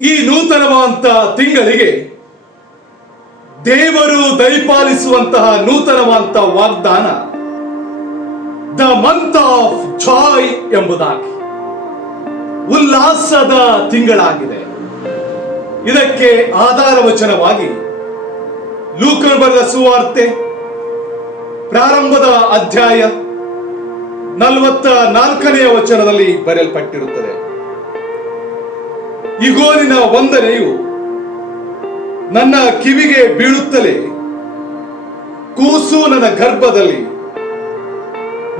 ಈ ನೂತನವಾದಂತ ತಿಂಗಳಿಗೆ ದೇವರು ದಯಪಾಲಿಸುವಂತಹ ನೂತನವಾದಂತ ವಾಗ್ದಾನ ದ ಮಂತ್ ಆಫ್ ಜಾಯ್ ಎಂಬುದಾಗಿ, ಉಲ್ಲಾಸದ ತಿಂಗಳಾಗಿದೆ. ಇದಕ್ಕೆ ಆಧಾರ ವಚನವಾಗಿ ಲೂಕನ ಬರೆದ ಸುವಾರ್ತೆ ಪ್ರಾರಂಭದ ಅಧ್ಯಾಯ 44ನೇ ವಚನದಲ್ಲಿ ಬರೆಯಲ್ಪಟ್ಟಿರುತ್ತದೆ. ಇಗೋ ನಿನ್ನ ವಂದನೆಯು ನನ್ನ ಕಿವಿಗೆ ಬೀಳುತ್ತಲೇ ಕೂಸು ನನ್ನ ಗರ್ಭದಲ್ಲಿ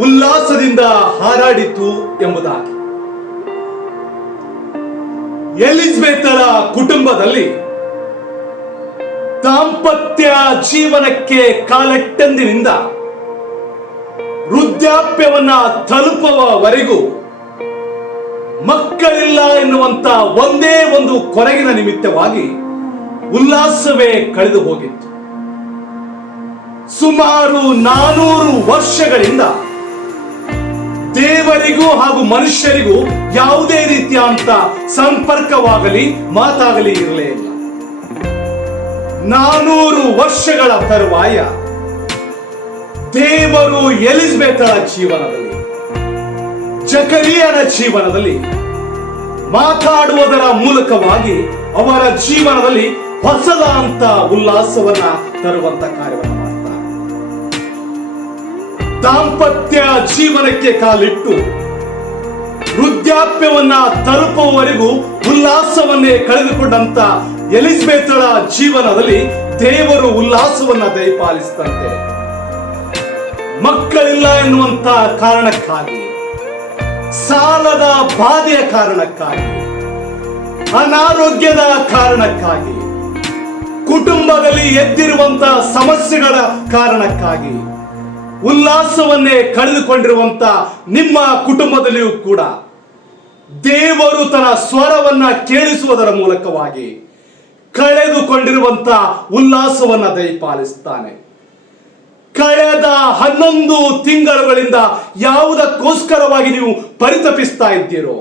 ಉಲ್ಲಾಸದಿಂದ ಹಾರಾಡಿತು ಎಂಬುದಾಗಿ. ಎಲಿಜಬೆತರ ಕುಟುಂಬದಲ್ಲಿ ದಾಂಪತ್ಯ ಜೀವನಕ್ಕೆ ಕಾಲಿಟ್ಟಂದಿನಿಂದ ವೃದ್ಧಾಪ್ಯವನ್ನ ತಲುಪುವವರೆಗೂ ಮಕ್ಕಳಿಲ್ಲ ಎನ್ನುವಂತ ಒಂದೇ ಒಂದು ಕೊರಗಿನ ನಿಮಿತ್ತವಾಗಿ ಉಲ್ಲಾಸವೇ ಕಳೆದು ಹೋಗಿತ್ತು. ಸುಮಾರು 400 ವರ್ಷಗಳಿಂದ ದೇವರಿಗೂ ಹಾಗೂ ಮನುಷ್ಯರಿಗೂ ಯಾವುದೇ ರೀತಿಯಾದಂತ ಸಂಪರ್ಕವಾಗಲಿ ಮಾತಾಗಲಿ ಇರಲೇ ಇಲ್ಲ. 400 ವರ್ಷಗಳ ತರುವಾಯ ದೇವರು ಎಲಿಜಬೆತರ ಜೀವನದಲ್ಲಿ, ಜಕರಿಯನ ಜೀವನದಲ್ಲಿ ಮಾತಾಡುವುದರ ಮೂಲಕವಾಗಿ ಅವರ ಜೀವನದಲ್ಲಿ ಹೊಸದಾದಂತ ಉಲ್ಲಾಸವನ್ನ ತರುವಂತ ಕಾರ್ಯವನ್ನು ಮಾಡ್ತಾರೆ. ದಾಂಪತ್ಯ ಜೀವನಕ್ಕೆ ಕಾಲಿಟ್ಟು ವೃದ್ಧಾಪ್ಯವನ್ನ ತಲುಪುವವರೆಗೂ ಉಲ್ಲಾಸವನ್ನೇ ಕಳೆದುಕೊಂಡಂತ ಎಲಿಜಬೆತರ ಜೀವನದಲ್ಲಿ ದೇವರು ಉಲ್ಲಾಸವನ್ನ ದಯಪಾಲಿಸಿದಂತೆ ಮಕ್ಕಳಿಲ್ಲ ಎನ್ನುವಂತ ಕಾರಣಕ್ಕಾಗಿ, ಸಾಲದ ಬಾಧೆಯ ಕಾರಣಕ್ಕಾಗಿ, ಅನಾರೋಗ್ಯದ ಕಾರಣಕ್ಕಾಗಿ, ಕುಟುಂಬದಲ್ಲಿ ಎದ್ದಿರುವಂತಹ ಸಮಸ್ಯೆಗಳ ಕಾರಣಕ್ಕಾಗಿ ಉಲ್ಲಾಸವನ್ನೇ ಕಳೆದುಕೊಂಡಿರುವಂತ ನಿಮ್ಮ ಕುಟುಂಬದಲ್ಲಿಯೂ ಕೂಡ ದೇವರು ತನ್ನ ಸ್ವರವನ್ನ ಕೇಳಿಸುವುದರ ಮೂಲಕವಾಗಿ ಕಳೆದುಕೊಂಡಿರುವಂತ ಉಲ್ಲಾಸವನ್ನ ದಯಪಾಲಿಸುತ್ತಾನೆ. ಕಳೆದ 11 ತಿಂಗಳುಗಳಿಂದ ಯಾವುದಕ್ಕೋಸ್ಕರವಾಗಿ ನೀವು ಪರಿತಪಿಸ್ತಾ ಇದ್ದೀರೋ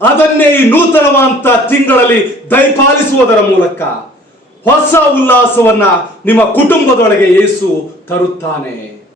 ಅದನ್ನೇ ಈ ನೂತನವಾದಂತ ತಿಂಗಳಲ್ಲಿ ದಯಪಾಲಿಸುವುದರ ಮೂಲಕ ಹೊಸ ಉಲ್ಲಾಸವನ್ನ ನಿಮ್ಮ ಕುಟುಂಬದೊಳಗೆ ಯೇಸು ತರುತ್ತಾನೆ.